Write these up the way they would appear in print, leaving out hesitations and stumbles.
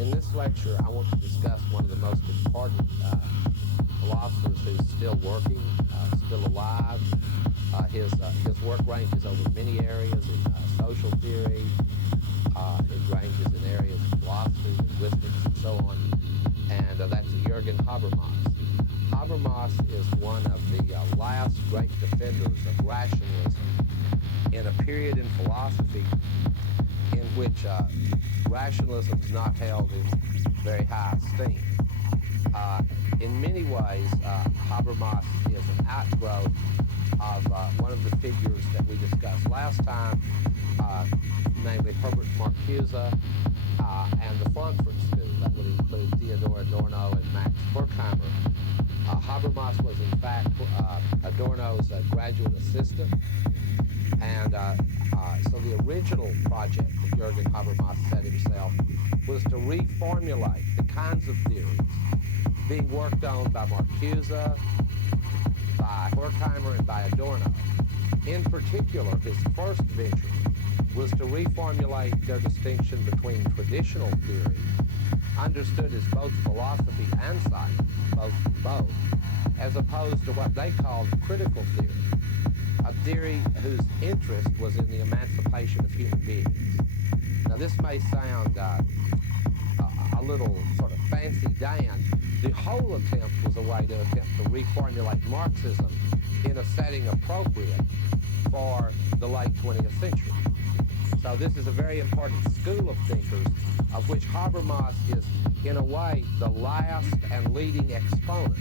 In this lecture, I want to discuss one of the most important philosophers who's still working, still alive. His work ranges over many areas in social theory. It ranges in areas of philosophy, linguistics, and so on. And that's Jürgen Habermas. Habermas is one of the last great defenders of rationalism in a period in philosophy in which rationalism is not held in very high esteem. In many ways, Habermas is an outgrowth of one of the figures that we discussed last time, namely Herbert Marcuse and the Frankfurt School. That would include Theodor Adorno and Max Horkheimer. Habermas was in fact Adorno's graduate assistant, and so the original project that Jürgen Habermas set himself was to reformulate the kinds of theories being worked on by Marcuse, by Horkheimer, and by Adorno. In particular, his first venture was to reformulate their distinction between traditional theory, understood as both philosophy and science, both, as opposed to what they called critical theory, a theory whose interest was in the emancipation of human beings. Now, this may sound a little sort of fancy-dan. The whole attempt was a way to attempt to reformulate Marxism in a setting appropriate for the late 20th century. So this is a very important school of thinkers, of which Habermas is, in a way, the last and leading exponent.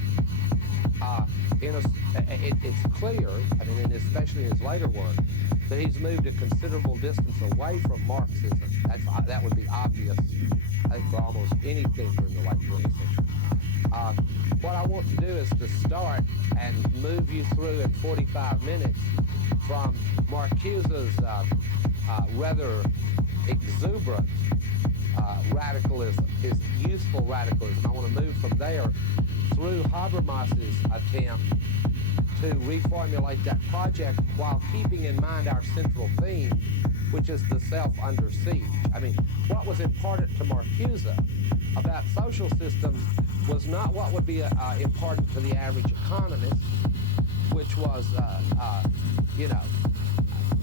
It's clear, I mean, and especially in his later work, that he's moved a considerable distance away from Marxism. That would be obvious, I think, for almost any thinker in the late 20th century. What I want to do is to start and move you through in 45 minutes from Marcuse's rather exuberant radicalism, his useful radicalism. I want to move from there through Habermas's attempt to reformulate that project while keeping in mind our central theme, which is the self under siege. I mean, what was important to Marcuse about social systems was not what would be important to the average economist, which was,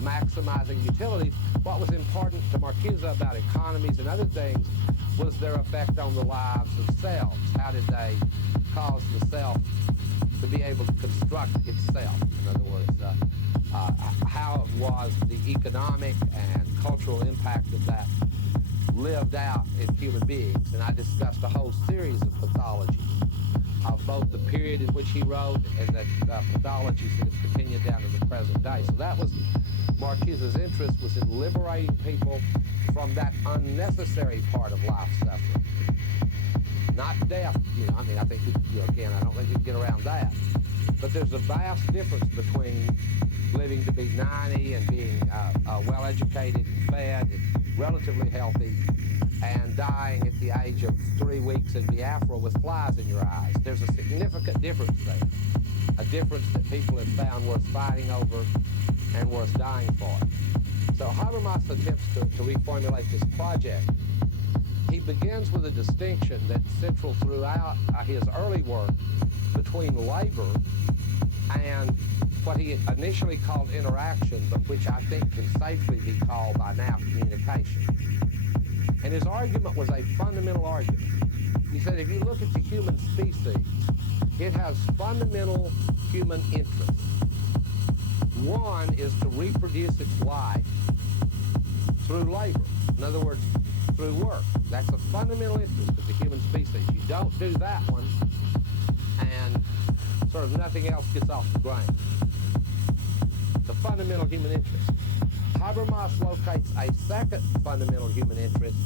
maximizing utilities. What was important to Marcuse about economies and other things was their effect on the lives of selves. How did they cause the self to be able to construct itself? In other words, how was the economic and cultural impact of that lived out in human beings? And I discussed a whole series of pathologies of both the period in which he wrote and the pathologies that have continued down to the present day. So that was Marcuse's interest, was in liberating people from that unnecessary part of life suffering. Not death, I think, I don't think we can get around that. But there's a vast difference between living to be 90 and being well-educated and fed and relatively healthy, and dying at the age of 3 weeks in Biafra with flies in your eyes. There's a significant difference there, a difference that people have found worth fighting over and worth dying for. So Habermas attempts to reformulate this project. He begins with a distinction that's central throughout his early work between labor and what he initially called interaction, but which I think can safely be called by now communication. And his argument was a fundamental argument. He said, if you look at the human species, it has fundamental human interests. One is to reproduce its life through labor. In other words, through work. That's a fundamental interest of the human species. You don't do that one, and sort of nothing else gets off the ground. The fundamental human interest. Habermas locates a second fundamental human interest,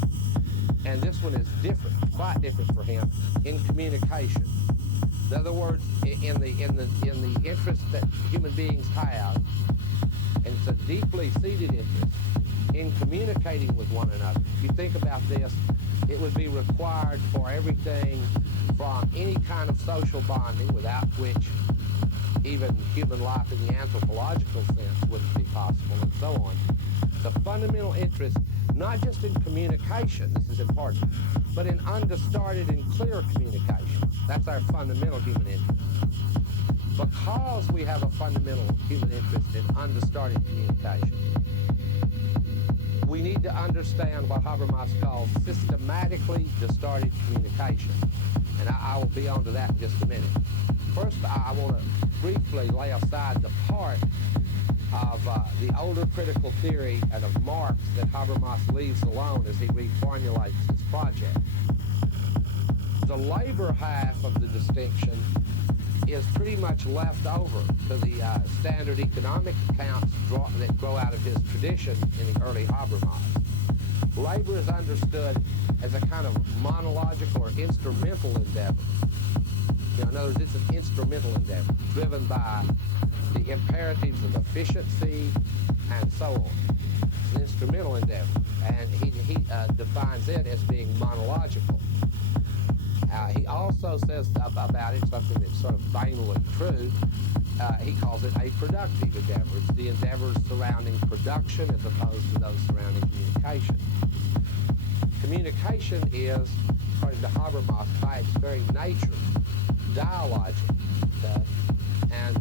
and this one is different, quite different for him, in communication. In other words, in the interest that human beings have, and it's a deeply seated interest in communicating with one another. If you think about this, it would be required for everything from any kind of social bonding, without which even human life in the anthropological sense wouldn't be possible, and so on. The fundamental interest, not just in communication, this is important, but in undistorted and clear communication. That's our fundamental human interest. Because we have a fundamental human interest in undistorted communication, we need to understand what Habermas calls systematically distorted communication. And I will be on to that in just a minute. First, I want to briefly lay aside the part of the older critical theory and of Marx that Habermas leaves alone as he reformulates his project. The labor half of the distinction is pretty much left over to the standard economic accounts that grow out of his tradition in the early Habermas. Labor is understood as a kind of monological or instrumental endeavor. In other words, it's an instrumental endeavor driven by the imperatives of efficiency and so on. It's an instrumental endeavor, and he defines it as being monological. He also says about it something that's sort of banally true. He calls it a productive endeavor. It's the endeavors surrounding production as opposed to those surrounding communication. Communication is, according to Habermas, by its very nature, dialogical. And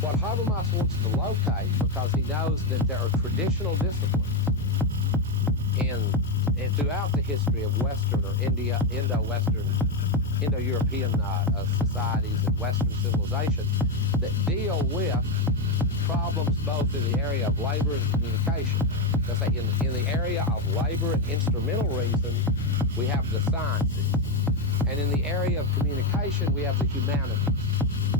what Habermas wants to locate, because he knows that there are traditional disciplines throughout the history of Western or Indo-European societies and Western civilization that deal with problems both in the area of labor and communication. Let's say in the area of labor and instrumental reason, we have the sciences. And in the area of communication, we have the humanities,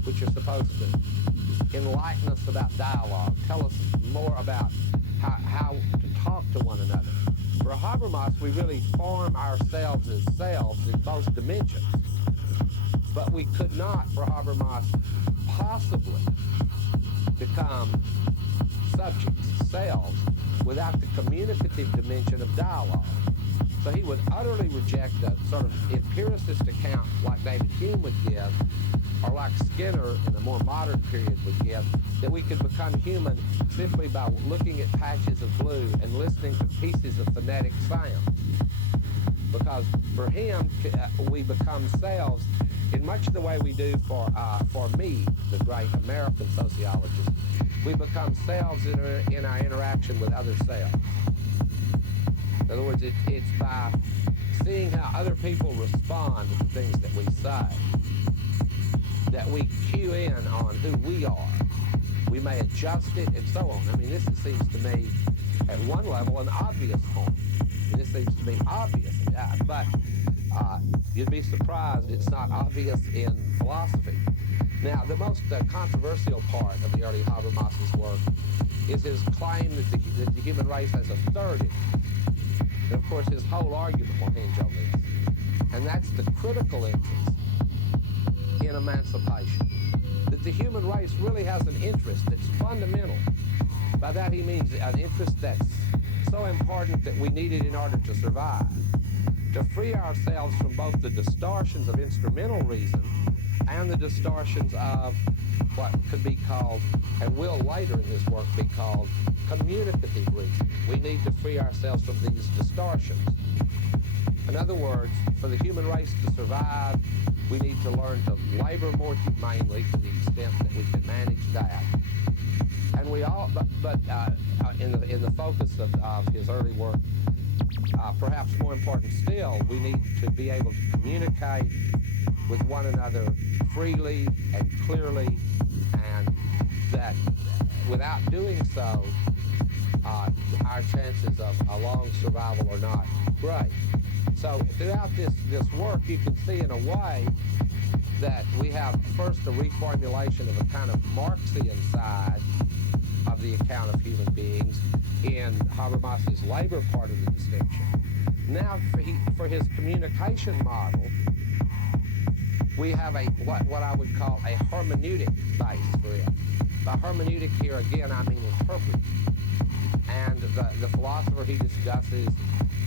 which are supposed to enlighten us about dialogue, tell us more about how to talk to one another. For Habermas, we really form ourselves as selves in both dimensions. But we could not, for Habermas, possibly become subjects, selves, without the communicative dimension of dialogue. So he would utterly reject a sort of empiricist account like David Hume would give, or like Skinner in the more modern period would give, that we could become human simply by looking at patches of blue and listening to pieces of phonetic sound. Because for him, we become selves in much the way we do for me, the great American sociologist. We become selves in our interaction with other selves. In other words, it's by seeing how other people respond to the things that we say that we cue in on who we are. We may adjust it and so on. I mean, this seems to me, at one level, an obvious point. This seems to me obvious, but you'd be surprised it's not obvious in philosophy. Now, the most controversial part of the early Habermas's work is his claim that the human race has a third interest. And of course, his whole argument will hinge on this. And that's the critical interest in emancipation. That the human race really has an interest that's fundamental. By that he means an interest that's so important that we need it in order to survive. To free ourselves from both the distortions of instrumental reason and the distortions of what could be called, and will later in his work be called, communicative reason. We need to free ourselves from these distortions. In other words, for the human race to survive, we need to learn to labor more humanely to the extent that we can manage that. And we all, but in the focus of his early work, perhaps more important still, we need to be able to communicate with one another freely and clearly, and that without doing so, our chances of a long survival are not great. So throughout this work, you can see in a way that we have first a reformulation of a kind of Marxian side of the account of human beings in Habermas's labor part of the distinction. Now, for his communication model, we have what I would call a hermeneutic base for it. By hermeneutic here again, I mean interpreting. And the philosopher he discusses,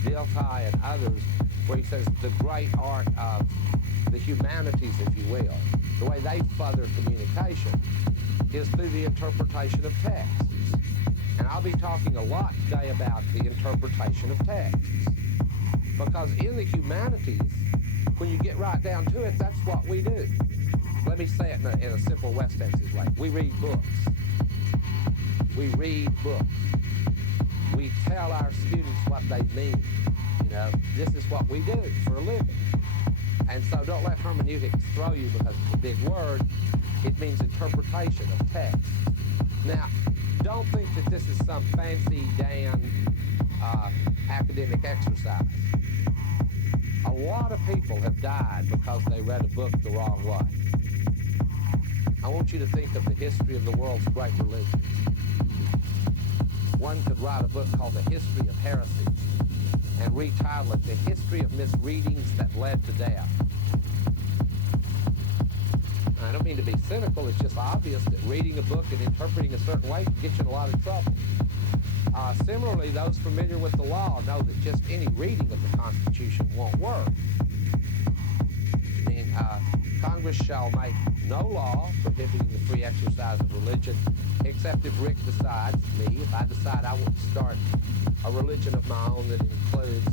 Dilthey and others, where he says the great art of the humanities, if you will, the way they further communication is through the interpretation of texts. And I'll be talking a lot today about the interpretation of texts. Because in the humanities, when you get right down to it, that's what we do. Let me say it in a simple West Texas way. We read books. We read books. We tell our students what they mean. You know, this is what we do for a living. And so don't let hermeneutics throw you because it's a big word. It means interpretation of text. Now, don't think that this is some fancy academic exercise. A lot of people have died because they read a book the wrong way. I want you to think of the history of the world's great religions. One could write a book called The History of Heresies and retitle it The History of Misreadings That Led to Death. I don't mean to be cynical, it's just obvious that reading a book and interpreting a certain way can get you in a lot of trouble. Similarly, those familiar with the law know that just any reading of the Constitution won't work. I mean, Congress shall make no law prohibiting the free exercise of religion, except if Rick decides, if I decide I want to start a religion of my own that includes,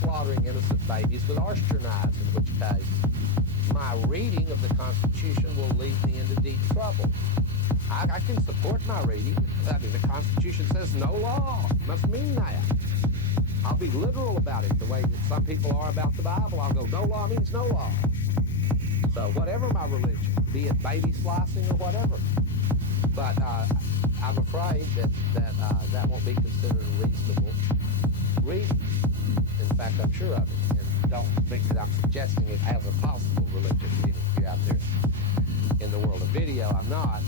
slaughtering innocent babies with oyster knives, in which case my reading of the Constitution will lead me into deep trouble. I can support my reading. I mean, the Constitution says no law. Must mean that. I'll be literal about it the way that some people are about the Bible. I'll go, no law means no law. So whatever my religion, be it baby slicing or whatever. But I'm afraid that won't be considered a reasonable reading. In fact, I'm sure of it. And don't think that I'm suggesting it as a possible religion to any of you out there in the world of video. I'm not.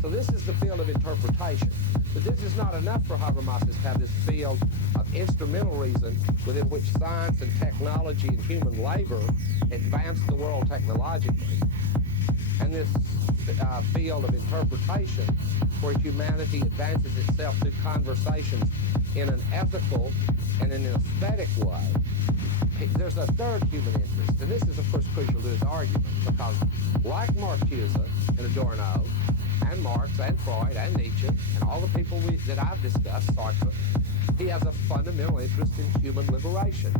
So this is the field of interpretation. But this is not enough for Habermas to have this field of instrumental reason within which science and technology and human labor advance the world technologically. And this field of interpretation where humanity advances itself through conversations in an ethical and in an aesthetic way. There's a third human interest, and this is, of course, crucial to his argument, because like Marcuse and Adorno, and Marx, and Freud, and Nietzsche, and all the people that I've discussed, Sartre, he has a fundamental interest in human liberation,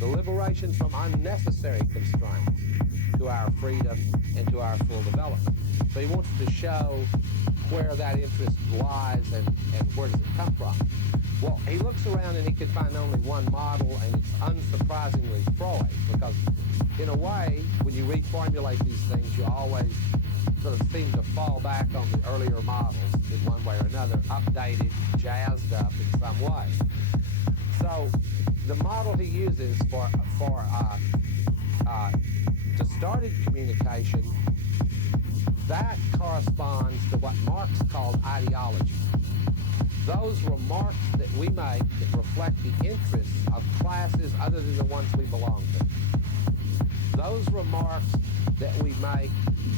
the liberation from unnecessary constraints to our freedom and to our full development. So he wants to show where that interest lies and where does it come from. Well, he looks around and he can find only one model, and it's unsurprisingly Freud, because in a way, when you reformulate these things, you always sort of seem to fall back on the earlier models in one way or another, updated, jazzed up in some way. So the model he uses for distorted communication, that corresponds to what Marx called ideology. Those remarks that we make that reflect the interests of classes other than the ones we belong to. Those remarks that we make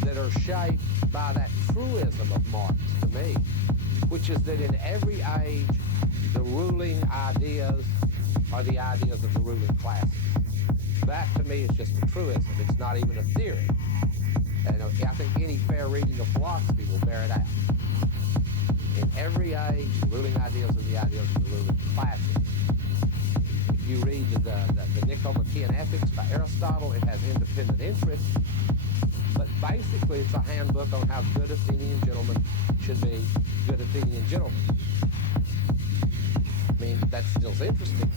that are shaped by that truism of Marx to me, which is that in every age, the ruling ideas are the ideas of the ruling classes. That to me is just a truism. It's not even a theory. And I think any fair reading of philosophy will bear it out. In every age, the ruling ideas are the ideas of the ruling classes. If you read the Nicomachean Ethics by Aristotle, it has independent interests, but basically it's a handbook on how good Athenian gentlemen should be good Athenian gentlemen. I mean, that still's interesting,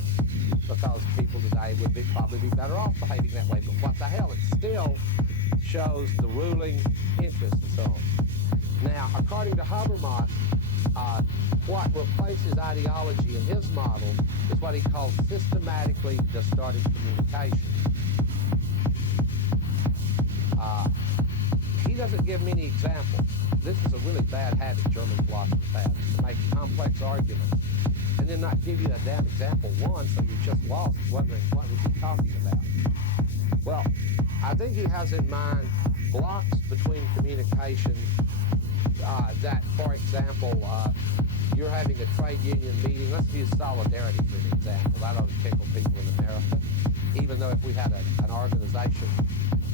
because people today would probably be better off behaving that way, but what the hell, it still shows the ruling interest and so on. Now, according to Habermas, what replaces ideology in his model is what he calls systematically distorted communication. He doesn't give many examples. This is a really bad habit German philosophers have, to make complex arguments and then not give you a damn example one, so you're just lost wondering what was he talking about. Well, I think he has in mind blocks between communication that, for example, you're having a trade union meeting. Let's use solidarity for an example. That ought to tickle people in America. Even though if we had an organization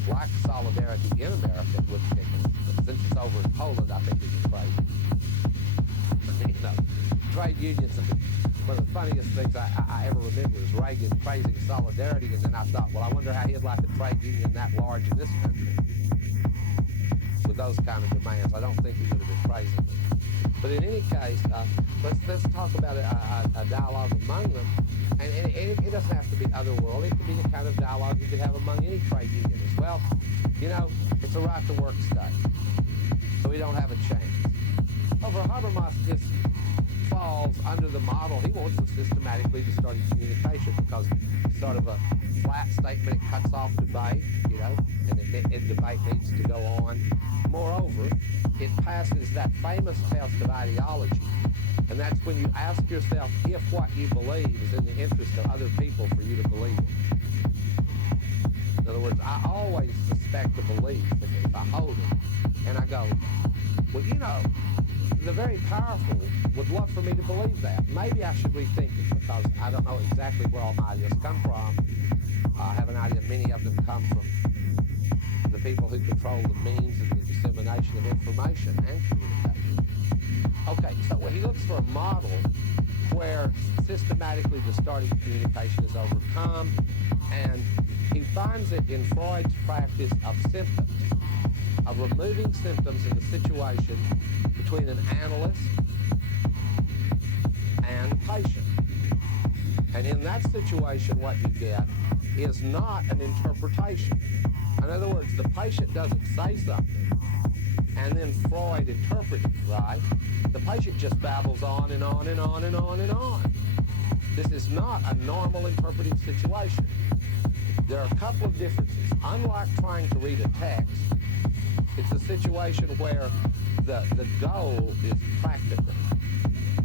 like Solidarity in America, it wouldn't tickle us. But since it's over in Poland, I think it's crazy. Trade unions one of the funniest things I ever remember is Reagan praising solidarity, and then I thought, well, I wonder how he'd like a trade union that large in this country with those kind of demands. I don't think he would have been praising them. But in any case, let's talk about a dialogue among them. And it doesn't have to be otherworldly. It can be the kind of dialogue you could have among any trade union as well. You know, it's a right to work state, so we don't have a chance. Well, for Habermas, this falls under the model. He wants a systematically distorted communication because it's sort of a flat statement. It cuts off debate, you know, and debate needs to go on. Moreover, it passes that famous test of ideology. And that's when you ask yourself if what you believe is in the interest of other people for you to believe it. In other words, I always suspect a belief if I hold it. And I go, well, you know, the very powerful would love for me to believe that. Maybe I should rethink it because I don't know exactly where all my ideas come from. I have an idea many of them come from the people who control the means and the dissemination of information and communication. Okay, so he looks for a model where systematically distorted communication is overcome, and he finds it in Freud's practice of symptoms, of removing symptoms in the situation between an analyst and a patient. And in that situation, what you get is not an interpretation. In other words, the patient doesn't say something, and then Freud interprets it, right? The patient just babbles on and on and on and on and on. This is not a normal interpretive situation. There are a couple of differences. Unlike trying to read a text, it's a situation where the goal is practical.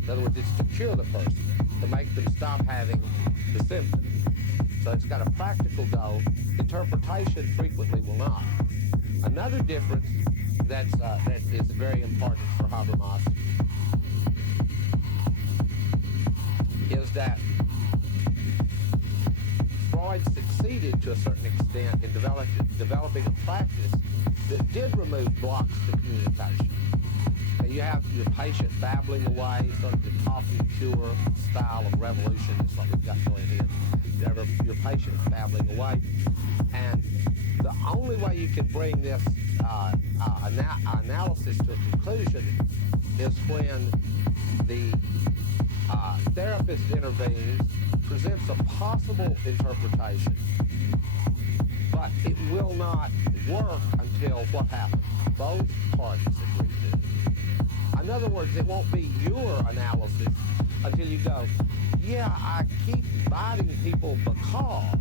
In other words, it's to cure the person, to make them stop having the symptoms. So it's got a practical goal. Interpretation frequently will not. Another difference that is very important for Habermas is that Freud succeeded to a certain extent in developing a practice that did remove blocks to communication. Okay, you have your patient babbling away, sort of the talking cure style of revolution is what we've got going here. You have your patient babbling away, and the only way you can bring this analysis to a conclusion is when the therapist intervenes, presents a possible interpretation, but it will not work until what happens? Both parties agree to it. In other words, it won't be your analysis until you go, yeah, I keep biting people because,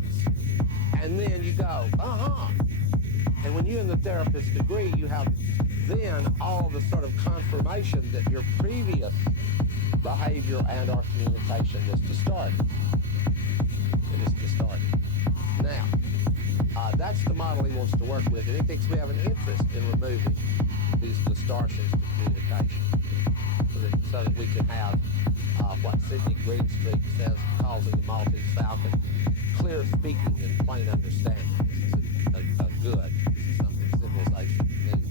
and then you go, and when you and the therapist agree, you have then all the sort of confirmation that your previous behavior and or communication was distorted. It is distorted. Now, that's the model he wants to work with, and he thinks we have an interest in removing these distortions to communication so that we can have what Sidney Greenstreet calls in the Maltese Falcon, clear speaking and plain understanding. This is a good. This is something civilization needs.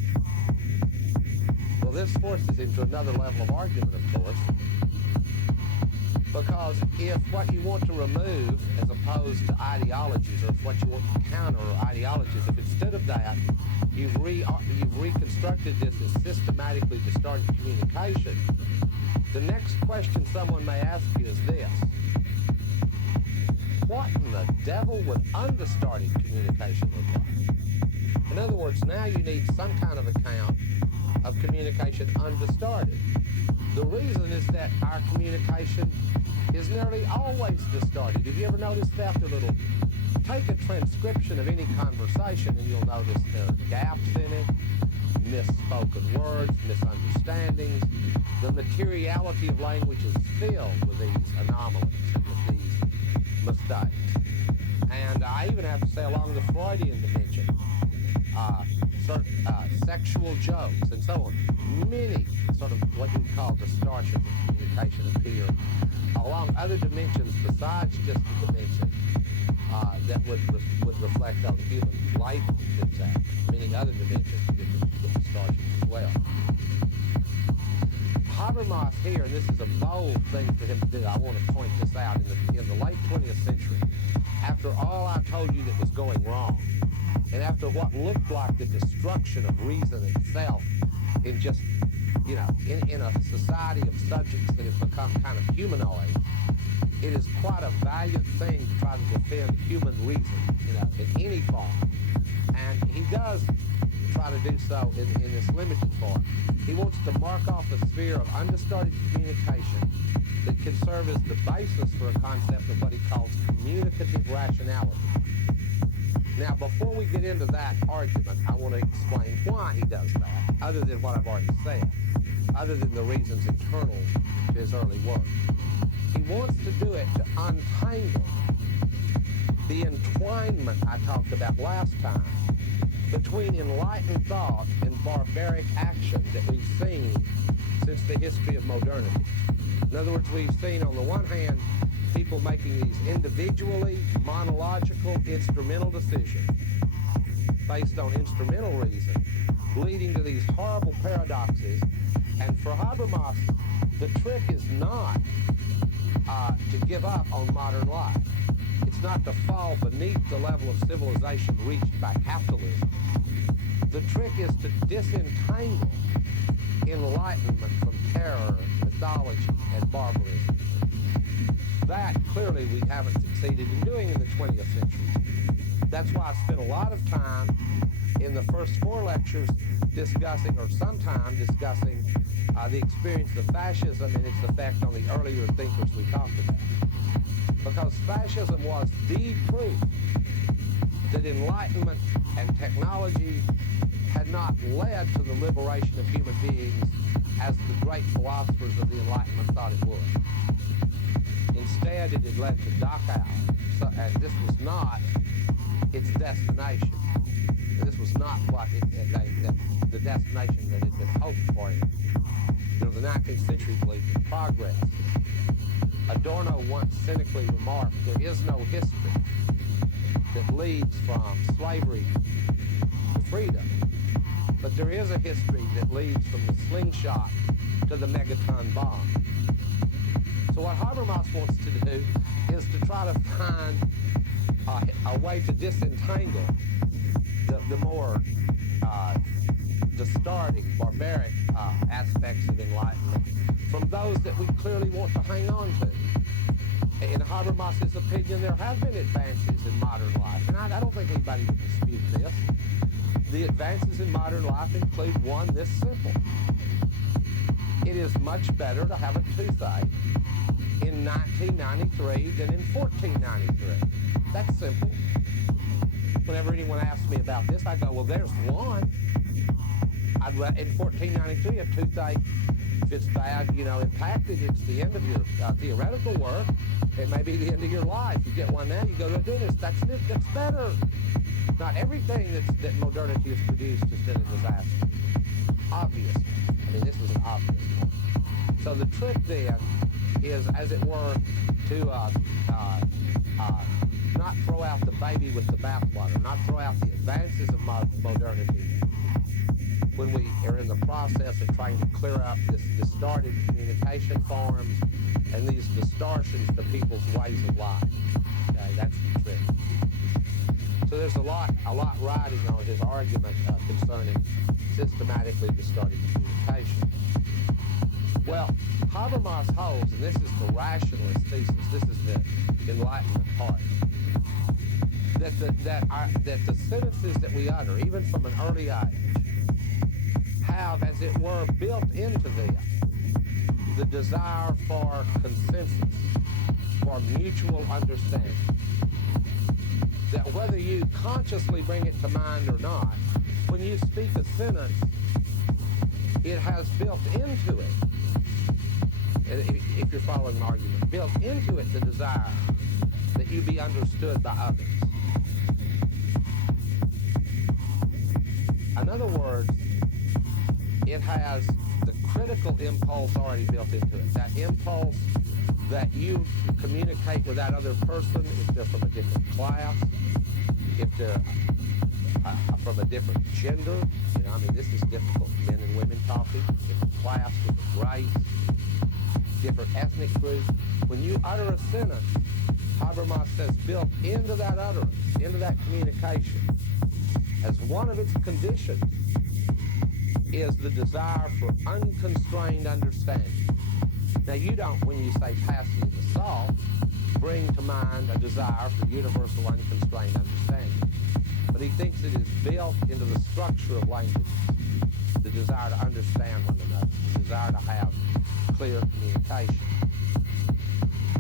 Well, this forces him to another level of argument, of course, because if what you want to remove, as opposed to ideologies, or if what you want to counter are ideologies, if instead of that you've reconstructed this as systematically distorted communication, the next question someone may ask you is this: what in the devil would undistorted communication look like? In other words, now you need some kind of account of communication undistorted. The reason is that our communication is nearly always distorted. Have you ever noticed that? Take a transcription of any conversation and you'll notice there are gaps in it, misspoken words, misunderstandings. The materiality of language is filled with these anomalies and with these mistakes. And I even have to say along the Freudian dimension, sexual jokes and so on. Many sort of what you call distortions of communication appear along other dimensions besides just the dimension that would reflect on human life itself. Many other dimensions get distortions as well. Habermas here, and this is a bold thing for him to do, I want to point this out, in the late 20th century, after all I told you that was going wrong, and after what looked like the destruction of reason itself in just, you know, in a society of subjects that have become kind of humanoid, it is quite a valiant thing to try to defend human reason, you know, in any form. And he does try to do so in this limited form. He wants to mark off a sphere of undistorted communication that can serve as the basis for a concept of what he calls communicative rationality. Now, before we get into that argument, I want to explain why he does that, other than what I've already said, other than the reasons internal to his early work. He wants to do it to untangle the entwinement I talked about last time between enlightened thought and barbaric action that we've seen since the history of modernity. In other words, we've seen on the one hand people making these individually monological instrumental decisions based on instrumental reason, leading to these horrible paradoxes. And for Habermas, the trick is not to give up on modern life. It's not to fall beneath the level of civilization reached by capitalism. The trick is to disentangle enlightenment from terror, mythology, and barbarism. That, clearly, we haven't succeeded in doing in the 20th century. That's why I spent a lot of time in the first 4 lectures discussing, or sometime discussing, the experience of fascism and its effect on the earlier thinkers we talked about. Because fascism was the proof that enlightenment and technology had not led to the liberation of human beings as the great philosophers of the Enlightenment thought it would. Instead, it had led to Dachau, and this was not its destination. This was not what the destination that had been hoped for it. You know, the 19th century believed in progress. Adorno once cynically remarked, there is no history that leads from slavery to freedom, but there is a history that leads from the slingshot to the megaton bomb. So what Habermas wants to do is to try to find a way to disentangle the more distorting, barbaric aspects of enlightenment from those that we clearly want to hang on to. In Habermas's opinion, there have been advances in modern life, and I don't think anybody would dispute this. The advances in modern life include one this simple. It is much better to have a toothache in 1993 than in 1493. That's simple. Whenever anyone asks me about this, I go, well, there's one. In 1493, a toothache, if it's bad, you know, impacted, it's the end of your theoretical work. It may be the end of your life. You get one now, you go to a dentist. That's better. Not everything that modernity has produced has been a disaster. Obviously. I mean, this was an obvious one. So the trick then is, as it were, to not throw out the baby with the bathwater, not throw out the advances of modernity when we are in the process of trying to clear up this distorted communication forms and these distortions to people's ways of life. Okay, that's the trick. So there's a lot riding on his argument concerning systematically distorted communication. Well, Habermas holds, and this is the rationalist thesis, this is the Enlightenment part, that the sentences that we utter, even from an early age, have, as it were, built into them the desire for consensus, for mutual understanding. That whether you consciously bring it to mind or not, when you speak a sentence, it has built into it, if you're following my argument, built into it the desire that you be understood by others. In other words, it has the critical impulse already built into it. That impulse that you communicate with that other person if they're from a different class, if they're from a different gender. You know, I mean, this is difficult. Men and women talking, different class, different race, different ethnic groups. When you utter a sentence, Habermas says built into that utterance, into that communication, as one of its conditions is the desire for unconstrained understanding. Now you don't, when you say passing the salt, bring to mind a desire for universal unconstrained understanding. But he thinks it is built into the structure of language, the desire to understand one another, the desire to have clear communication.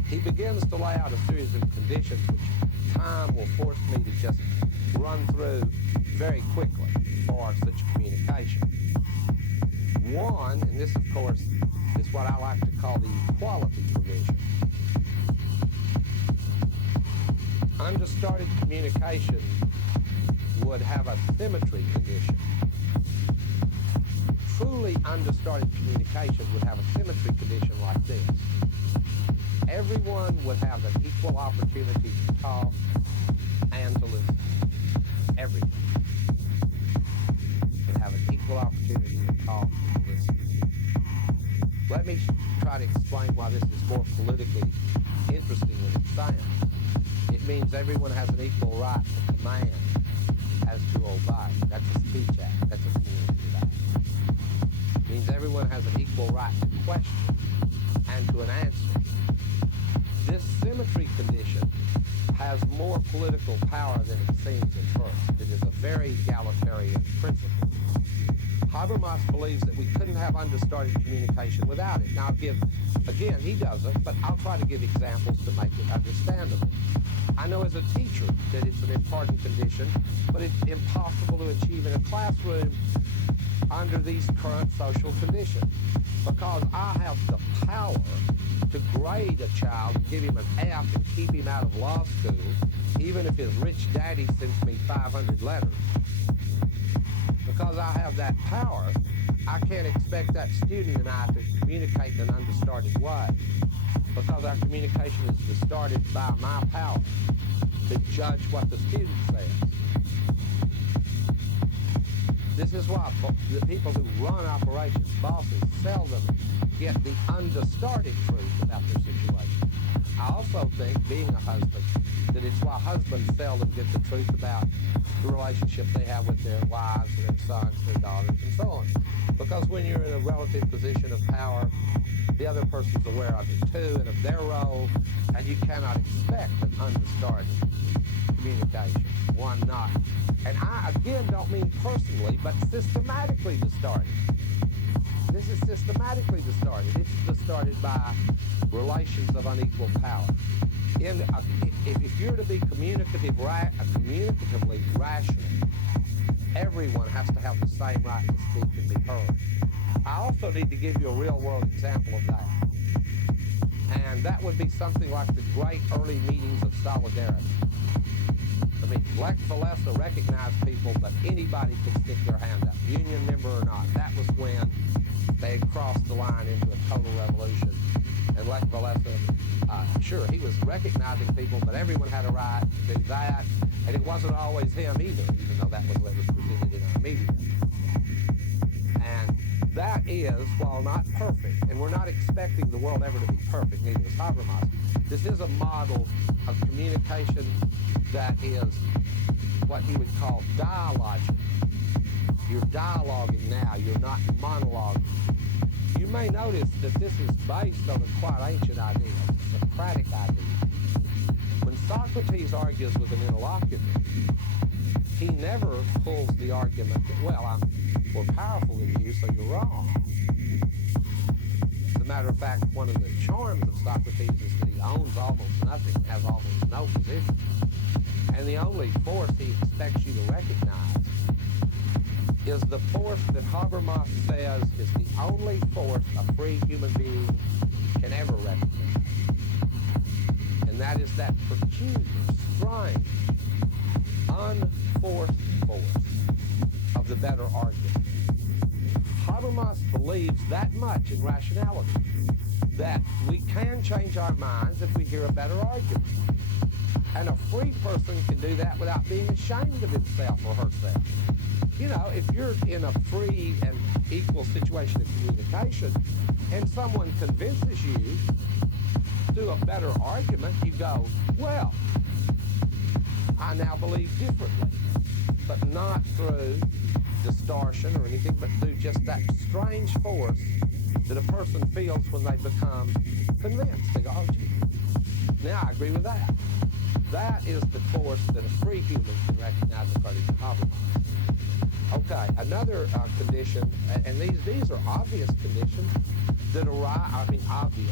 He begins to lay out a series of conditions which time will force me to just run through very quickly for such communication. One, and this of course is what I like to call the equality provision. Understarted communication would have a symmetry condition. Truly understarted communication would have a symmetry condition like this. Everyone would have an equal opportunity to talk and to listen. Everyone would have an equal opportunity to talk and listen. Let me try to explain why this is more politically interesting than it sounds. It means everyone has an equal right to command as to obey. That's a speech act. That's a communicative act. It means everyone has an equal right to question and to an answer. This symmetry condition has more political power than it seems at first. It is a very egalitarian principle. Habermas believes that we couldn't have understarted communication without it. Now, again, he doesn't, but I'll try to give examples to make it understandable. I know as a teacher that it's an important condition, but it's impossible to achieve in a classroom under these current social conditions, because I have the power to grade a child and give him an F and keep him out of law school, even if his rich daddy sends me 500 letters. Because I have that power, I can't expect that student and I to communicate in an understarted way, because our communication is distorted by my power to judge what the student says. This is why the people who run operations, bosses, seldom get the understarted truth about their situation. I also think, being a husband, that it's why husbands seldom get the truth about the relationship they have with their wives, their sons, their daughters, and so on. Because when you're in a relative position of power, the other person's aware of it too, and of their role, and you cannot expect an understarted communication, one not. And I, again, don't mean personally, but systematically distorted. This is systematically distorted. It's distorted by relations of unequal power. If you're to be communicatively rational, everyone has to have the same right to speak and be heard. I also need to give you a real-world example of that. And that would be something like the great early meetings of solidarity. I mean, Lech Walesa recognized people, but anybody could stick their hand up, union member or not. That was when they had crossed the line into a total revolution. And Lech Walesa, sure, he was recognizing people, but everyone had a right to do that. And it wasn't always him either, even though that was what was presented in our media. And that is, while not perfect, and we're not expecting the world ever to be perfect, neither is Habermas, this is a model of communication that is what he would call dialogical. You're dialoguing now, you're not monologuing. You may notice that this is based on a quite ancient idea, a Socratic idea. When Socrates argues with an interlocutor, he never pulls the argument that, well, I'm more powerful than you, so you're wrong. As a matter of fact, one of the charms of Socrates is that he owns almost nothing, has almost no position. And the only force he expects you to recognize is the force that Habermas says is the only force a free human being can ever recognize. And that is that peculiar, strange, unforced force of the better argument. Habermas believes that much in rationality, that we can change our minds if we hear a better argument. And a free person can do that without being ashamed of himself or herself. you know, if you're in a free and equal situation of communication and someone convinces you through a better argument, you go, well, I now believe differently, but not through distortion or anything, but through just that strange force that a person feels when they become convinced. They go, oh, gee, now I agree with that. That is the force that a free human can recognize according to Habermas. Okay, another condition, and these are obvious conditions that arise, I mean obvious,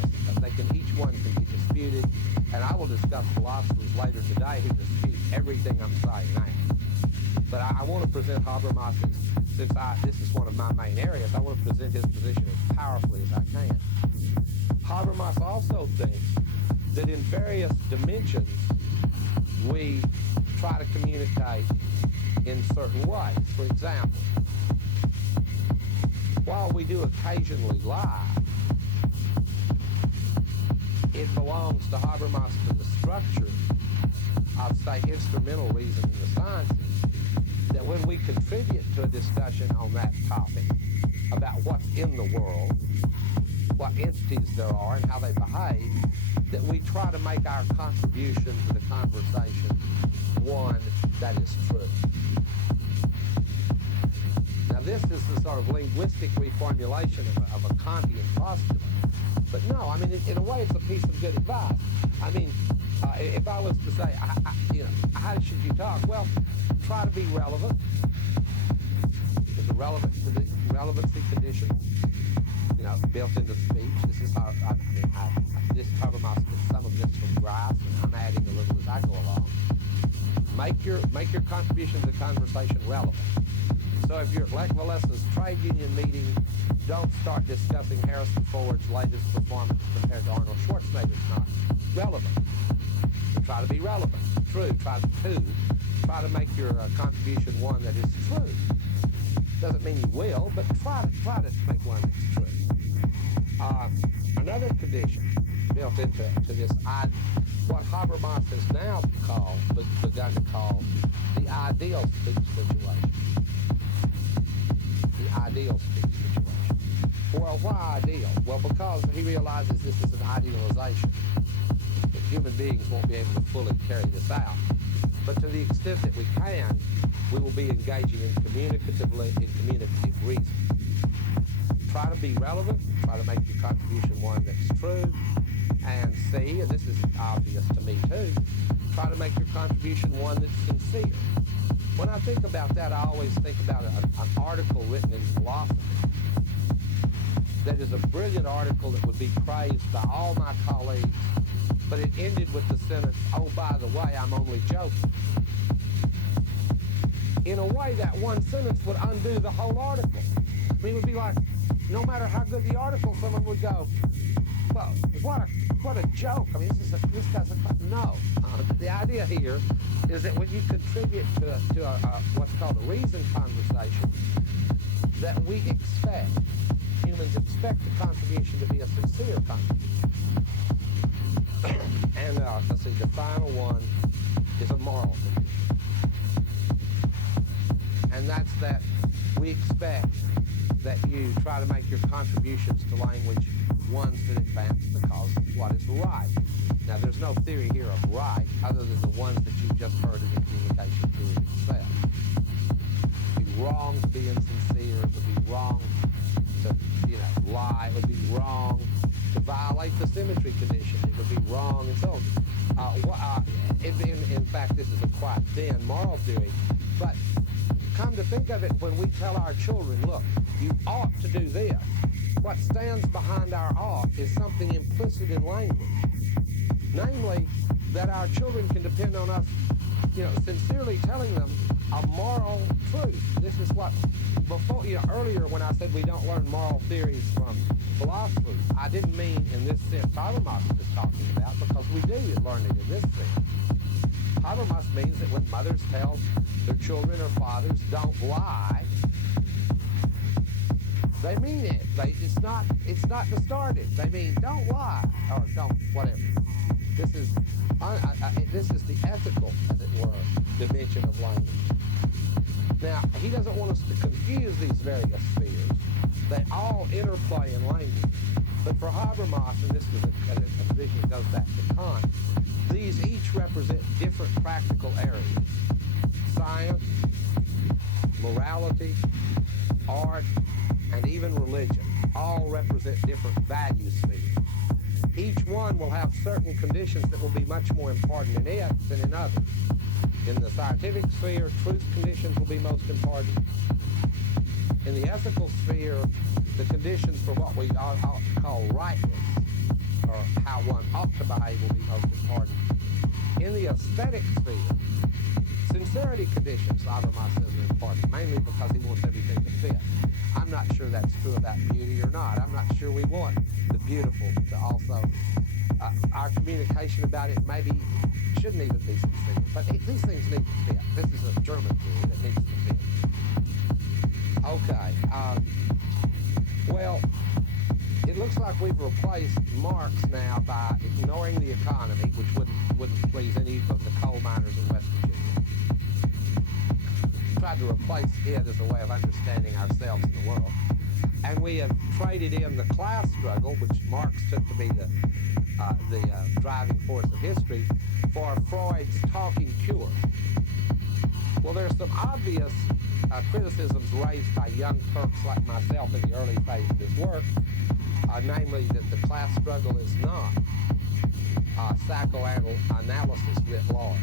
each one can be disputed, and I will discuss philosophers later today who dispute everything I'm saying now. But I want to present Habermas, since this is one of my main areas, I want to present his position as powerfully as I can. Habermas also thinks that in various dimensions, we try to communicate in certain ways. For example, while we do occasionally lie, it belongs to Habermas to the structure of, say, instrumental reason in the sciences, that when we contribute to a discussion on that topic about what's in the world, what entities there are and how they behave, that we try to make our contribution to the conversation one that is true. Now this is the sort of linguistic reformulation of a Kantian postulate. But no, I mean, in a way, it's a piece of good advice. I mean, if I was to say, how should you talk? Well, try to be relevant. There's a relevancy condition, you know, built into speech. This is how, this Habermas gets some of this from Grice, and I'm adding a little as I go along. Make your contribution to the conversation relevant. So if you're at Lech Walesa's trade union meeting, don't start discussing Harrison Ford's latest performance compared to Arnold Schwarzenegger. It's not relevant. So try to be relevant, true. Try to make your contribution one that is true. Doesn't mean you will, but try to make one that's true. Another condition built into this, what Habermas has now begun to call the ideal speech situation. The ideal speech situation. Well, why ideal? Well, because he realizes this is an idealization. That human beings won't be able to fully carry this out. But to the extent that we can, we will be engaging in communicative reason. Try to be relevant, try to make your contribution one that's true, and and this is obvious to me too, try to make your contribution one that's sincere. When I think about that, I always think about an article written in philosophy that is a brilliant article that would be praised by all my colleagues, but it ended with the sentence, oh, by the way, I'm only joking. In a way, that one sentence would undo the whole article. I mean, it would be like, no matter how good the article, someone would go, well, what a joke. I mean, this guy's a, no. The idea here is that when you contribute to what's called a reasoned conversation, that we expect, humans expect the contribution to be a sincere contribution. And let's see, the final one is a moral condition. And that's that we expect that you try to make your contributions to language ones that advance the cause of what is right. Now, there's no theory here of right other than the ones that you've just heard in the communication theory itself. It would be wrong to be insincere. It would be wrong to, lie. It would be wrong to violate the symmetry condition. It would be wrong and so on. In fact, this is a quite thin moral theory, but come to think of it, when we tell our children, look, you ought to do this, what stands behind our ought is something implicit in language. Namely, that our children can depend on us, sincerely telling them a moral truth. This is what, before, earlier when I said we don't learn moral theories from philosophers, I didn't mean in this sense Habermas is talking about, because we do learn it in this sense. Habermas means that when mothers tell their children or fathers don't lie, they mean it. It's not distorted. They mean don't lie or don't whatever. This is the ethical, as it were, dimension of language. Now, he doesn't want us to confuse these various spheres. They all interplay in language. But for Habermas, and this is a position that goes back to Kant, these each represent different practical areas. Science, morality, art, and even religion all represent different value spheres. Each one will have certain conditions that will be much more important in it than in others. In the scientific sphere, truth conditions will be most important. In the ethical sphere, the conditions for what we ought to call rightness, or how one ought to behave, will be most important. In the aesthetic sphere, sincerity conditions, Habermas says, are important, mainly because he wants everything to fit. I'm not sure that's true about beauty or not. I'm not sure we want the beautiful to also, our communication about it maybe shouldn't even be sincere. But these things need to fit. This is a German theory that needs to fit. Okay. Well, it looks like we've replaced Marx now by ignoring the economy, which wouldn't please any of the coal miners in West Virginia. Tried to replace it as a way of understanding ourselves in the world. And we have traded in the class struggle, which Marx took to be the driving force of history, for Freud's talking cure. Well, there's some obvious criticisms raised by young Turks like myself in the early phase of his work, namely that the class struggle is not psychoanalysis writ large.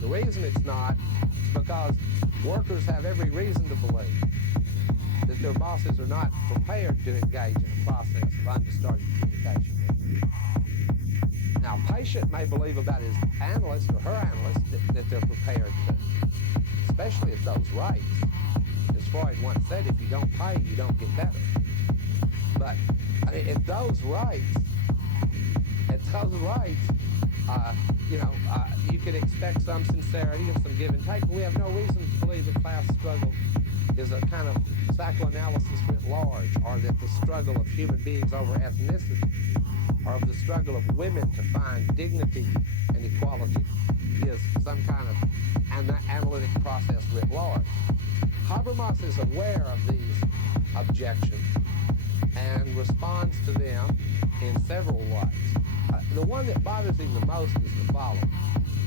The reason it's not is because workers have every reason to believe that their bosses are not prepared to engage in a process of undistorted communication. Now, a patient may believe about his analyst or her analyst that they're prepared to, especially at those rates. As Freud once said, if you don't pay, you don't get better. But I mean, at those rates, you can expect some sincerity and some give and take, but we have no reason to believe the class struggle is a kind of psychoanalysis writ large, or that the struggle of human beings over ethnicity, or of the struggle of women to find dignity and equality, is some kind of analytic process writ large. Habermas is aware of these objections and responds to them in several ways. The one that bothers him the most is the following: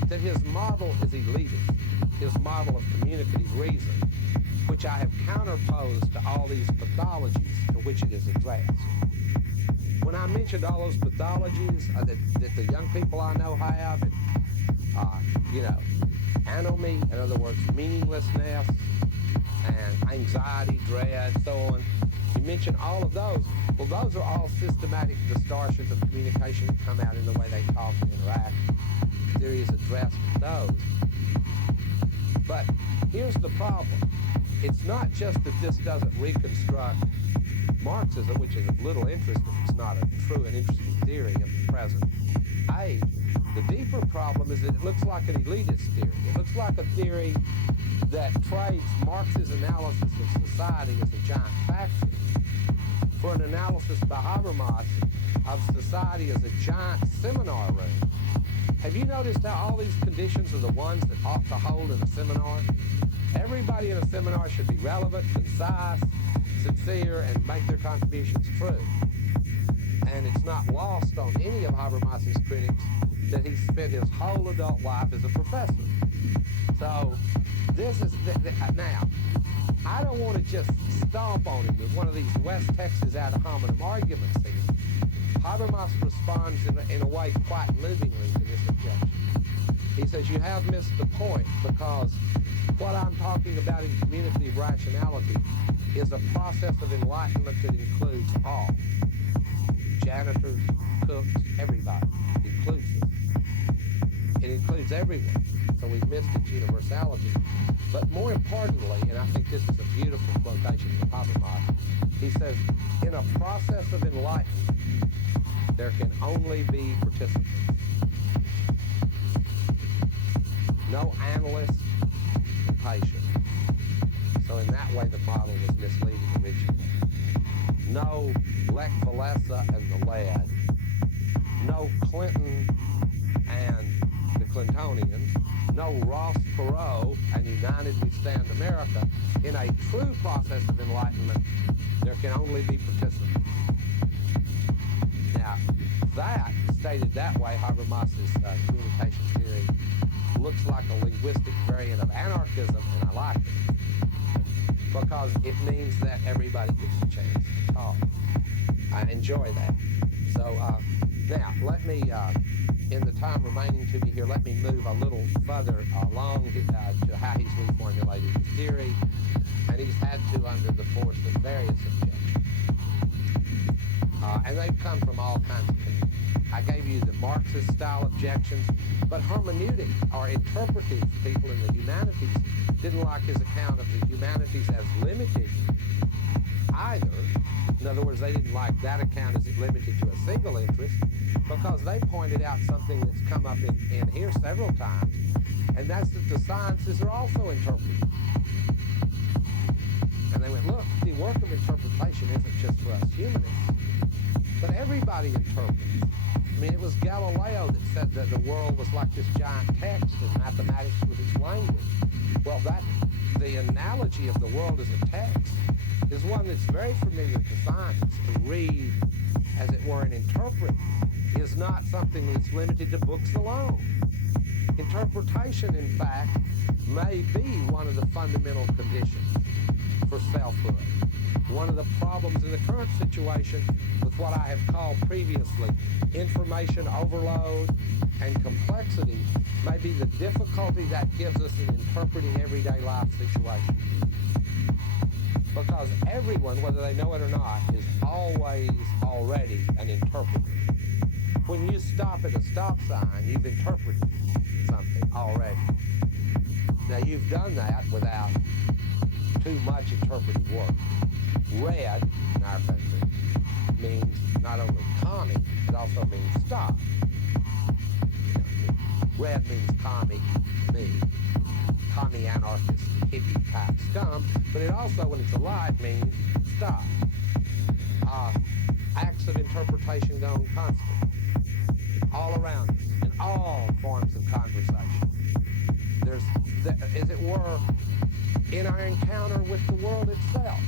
that his model is elitist, his model of communicative reason, which I have counterposed to all these pathologies to which it is addressed. When I mentioned all those pathologies that the young people I know have, and, anomie, in other words, meaninglessness, and anxiety, dread, so on, you mentioned all of those. Well, those are all systematic distortions of communication that come out in the way they talk and interact. Theories addressed those. But here's the problem. It's not just that this doesn't reconstruct Marxism, which is of little interest if it's not a true and interesting theory of the present age. The deeper problem is that it looks like an elitist theory. It looks like a theory that trades Marx's analysis of society as a giant factory for an analysis by Habermas of society as a giant seminar room. Have you noticed how all these conditions are the ones that ought to hold in a seminar? Everybody in a seminar should be relevant, concise, sincere, and make their contributions true. And it's not lost on any of Habermas's critics that he spent his whole adult life as a professor. So this is, now, I don't want to just stomp on him with one of these West Texas ad hominem arguments here. Habermas responds in a way quite movingly to this objection. He says, you have missed the point, because what I'm talking about in communicative rationality is a process of enlightenment that includes all. Janitors, cooks, everybody. It includes us. It includes everyone. So we've missed its universality. But more importantly, and I think this is a beautiful quotation from Habermas, he says, in a process of enlightenment, there can only be participants. No analyst and patient. So in that way, the model was misleading originally. No Lech Walesa and the lead. No Clinton and the Clintonians. no Ross Perot and United We Stand America. In a true process of enlightenment, there can only be participants. Now, that, stated that way, Habermas's communication theory looks like a linguistic variant of anarchism, and I like it, because it means that everybody gets a chance to talk. I enjoy that. So now, let me, in the time remaining to me here, let me move a little further along to how he's reformulated his theory, and he's had to under the force of various objections. And they've come from all kinds of people. I gave you the Marxist style objections, but hermeneutic or interpretive people in the humanities didn't like his account of the humanities as limited either. In other words, they didn't like that account as it limited to a single interest, because they pointed out something that's come up in here several times, and that's that the sciences are also interpreted. And they went, look, the work of interpretation isn't just for us humanists, but everybody interprets. I mean, it was Galileo that said that the world was like this giant text and mathematics was its language. Well, the analogy of the world as a text is one that's very familiar to scientists. To read, as it were, and interpret is not something that's limited to books alone. Interpretation, in fact, may be one of the fundamental conditions for selfhood. One of the problems in the current situation with what I have called previously information overload and complexity may be the difficulty that gives us in interpreting everyday life situations. Because everyone, whether they know it or not, is always already an interpreter. When you stop at a stop sign, you've interpreted something already. Now, you've done that without too much interpretive work. Red, in our country, means not only commie, it also means stop. Red means commie to me, commie, anarchist, hippie type scum, but it also, when it's a light, means stop. Acts of interpretation go on constant, all around us, in all forms of conversation. There's, as it were, in our encounter with the world itself,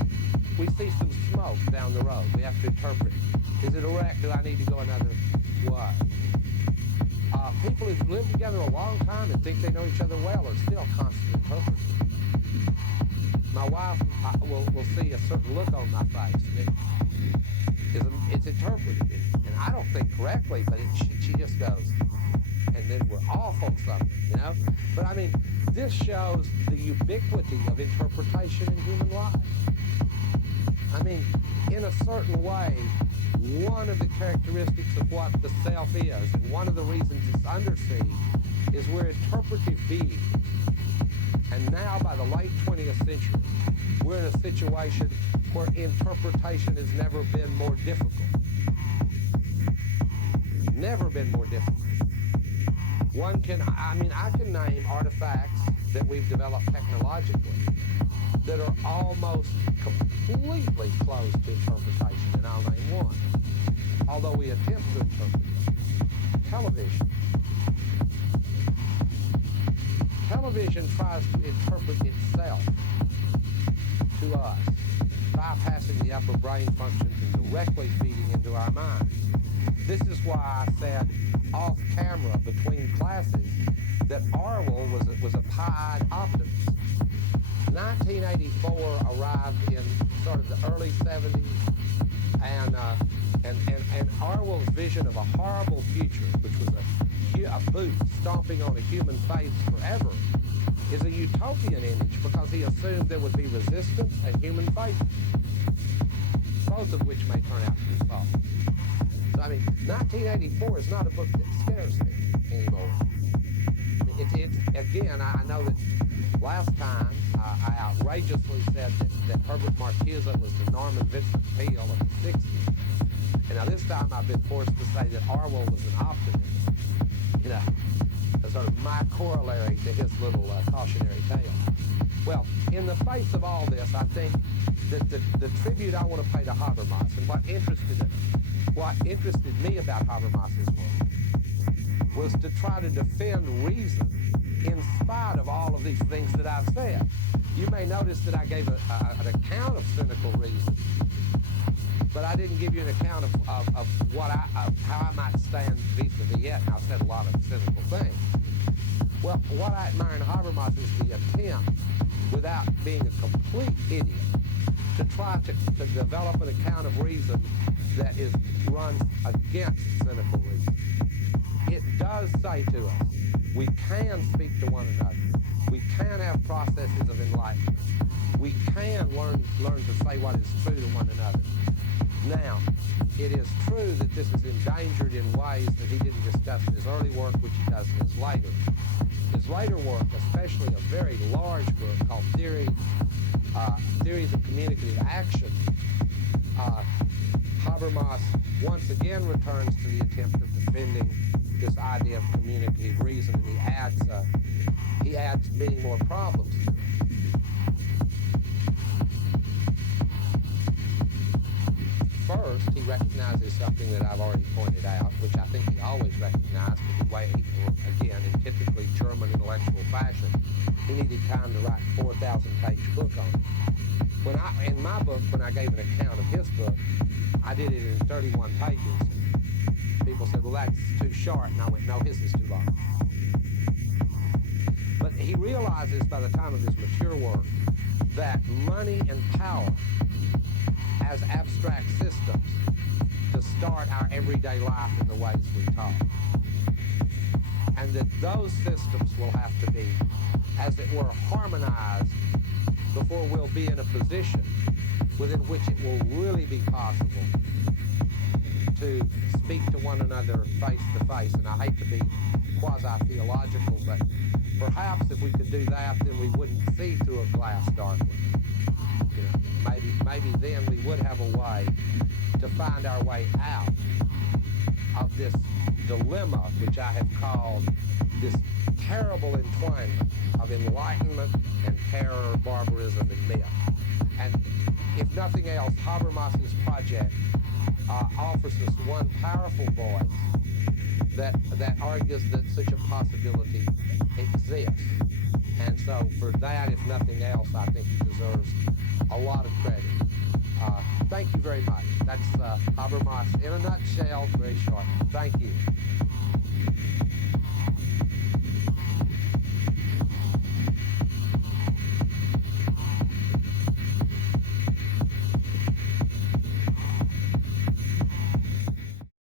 we see some smoke down the road. We have to interpret it. Is it a wreck? Do I need to go another way? People who've lived together a long time and think they know each other well are still constant interpreters. My wife will see a certain look on my face, and it's interpreted. And I don't think correctly, but she just goes, and then we're off on something, you know? But I mean, this shows the ubiquity of interpretation in human life. I mean, in a certain way, one of the characteristics of what the self is, and one of the reasons it's under siege, is we're interpretive beings. And now, by the late 20th century, we're in a situation where interpretation has never been more difficult. Never been more difficult. I can name artifacts that we've developed technologically that are almost completely closed to interpretation, and I'll name one, although we attempt to interpret it. Television. Television tries to interpret itself to us, bypassing the upper brain functions and directly feeding into our minds. This is why I said off camera between classes that Orwell was a pied optimist. 1984 arrived in sort of the early 70s, and Orwell's vision of a horrible future, which was a boot stomping on a human face forever, is a utopian image because he assumed there would be resistance and human faith, both of which may turn out to be false. So, I mean, 1984 is not a book that scares me anymore. I mean, it's again, I know that last time I outrageously said that Herbert Marcuse was the Norman Vincent Peale of the 60s. And now this time I've been forced to say that Orwell was an optimist. You know, a sort of my corollary to his little cautionary tale. Well, in the face of all this, I think that the tribute I want to pay to Habermas, and what interested me about Habermas's work was to try to defend reason in spite of all of these things that I've said. You may notice that I gave an account of cynical reason, but I didn't give you an account of how I might stand vis-a-vis it, and I've said a lot of cynical things. Well, what I admire in Habermas is the attempt, without being a complete idiot, to try to develop an account of reason that runs against cynical reason. It does say to us, we can speak to one another. We can have processes of enlightenment. We can learn to say what is true to one another. Now, it is true that this is endangered in ways that he didn't discuss in his early work, which he does in his later. His later work, especially a very large book called Theories of Communicative Action, Habermas once again returns to the attempt of defending this idea of communicative reason, and he adds many more problems to it. First, he recognizes something that I've already pointed out, which I think he always recognized, but the way again, in typically German intellectual fashion, he needed time to write a 4,000-page book on it. In my book, when I gave an account of his book, I did it in 31 pages. People said, well, that's too short, and I went, no, his is too long. But he realizes by the time of his mature work that money and power as abstract systems to start our everyday life in the ways we talk. And that those systems will have to be, as it were, harmonized before we'll be in a position within which it will really be possible to speak to one another face to face. And I hate to be quasi-theological, but perhaps if we could do that, then we wouldn't see through a glass darkly. You know, maybe then we would have a way to find our way out of this dilemma, which I have called this terrible entwinement of enlightenment and terror, barbarism, and myth. And if nothing else, Habermas's project offers us one powerful voice that argues that such a possibility exists. And so for that, if nothing else, I think he deserves a lot of credit. Thank you very much. That's Habermas in a nutshell, very short. Thank you.